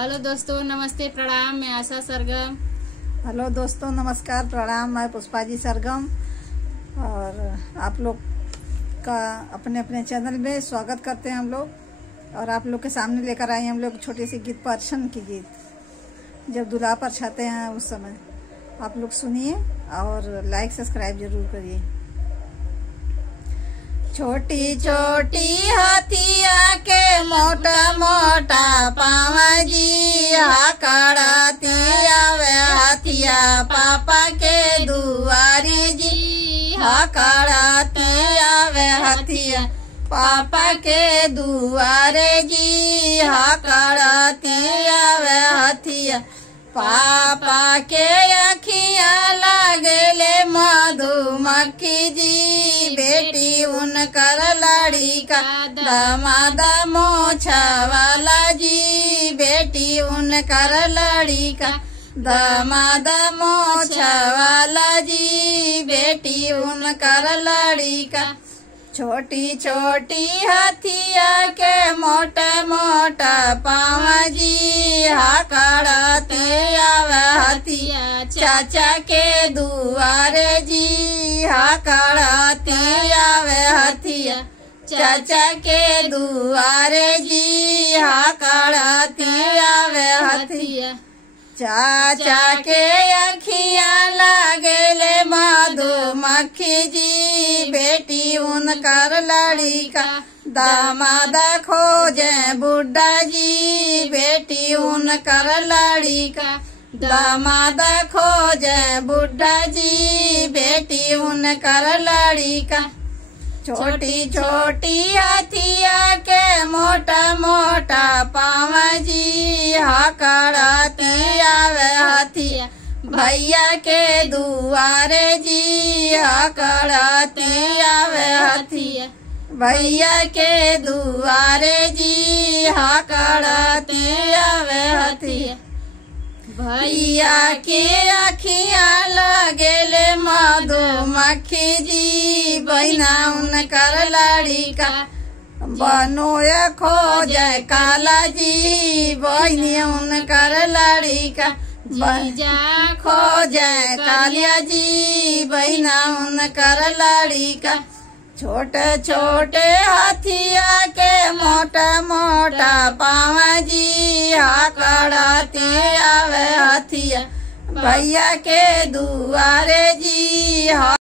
Hello दोस्तों, नमस्ते, प्रणाम। मैं आशा सरगम। हेलो दोस्तों, नमस्कार, प्रणाम। मैं पुष्पा जी सरगम और आप लोग का अपने अपने चैनल में स्वागत करते हैं हम लोग। और आप लोग के सामने लेकर आए हम लोग छोटी सी गीत, परछन की गीत, जब दूल्हा परछाते हैं उस समय। आप लोग सुनिए और लाइक सब्सक्राइब जरूर करिए। छोटी छोटी हाथिया के मोटा मोटा पाँव जी, हाकड़ाती आवे हाथिया पापा के दुआरी जी, हाकड़ाती आवे हाथिया पापा के दुआरे जी, हाकड़ाती आवे हाथिया पापा के अखियाँ लागले मधुमक्खी जी, बेटी उनकर लड़ी का दामाद मोछा वाला जी, बेटी उनकर लड़ी का दामाद मोछा वाला जी, बेटी उनकर लड़ी का। छोटी छोटी हाथिया के मोटा मोटा पाँव जी, हाकड़ाते आवे हाथिया चाचा के दुआरे जी, हाकड़ाते आवे हाथिया चाचा के दुआरे जी, हाकड़ाते आवे हाथिया चाचा के अखियाँ लागले मधुमक्खी जी, बेटी उनकर लड़ी का दामाद खोजे बुड्ढा जी, बेटी उनकर लड़ी का दामाद खोजे बुड्ढा जी, बेटी उनकर लड़ी का। छोटी छोटी हाथिया के मोटा मोटा पाँव जी, हाकड़ाते आवे हाथिया भैया के दुआरे जी, हाकड़ाते आवे हाथिया भैया के दुआरे जी, हाकड़ाते आवे हाथिया भैया के अखियाँ लगेले मधुमक्खी जी, बहिना उनकर लड़ी का बनोया खोजे काला जी, बहिनी उनकर लड़ी का जीजा खोजे कालिया जी, बहिना उनकर लड़ी का। छोटे छोटे हाथिया के मोटा मोटा पाँव जी, हाकड़ाते आवे हाथिया भैया के दुआरे जी।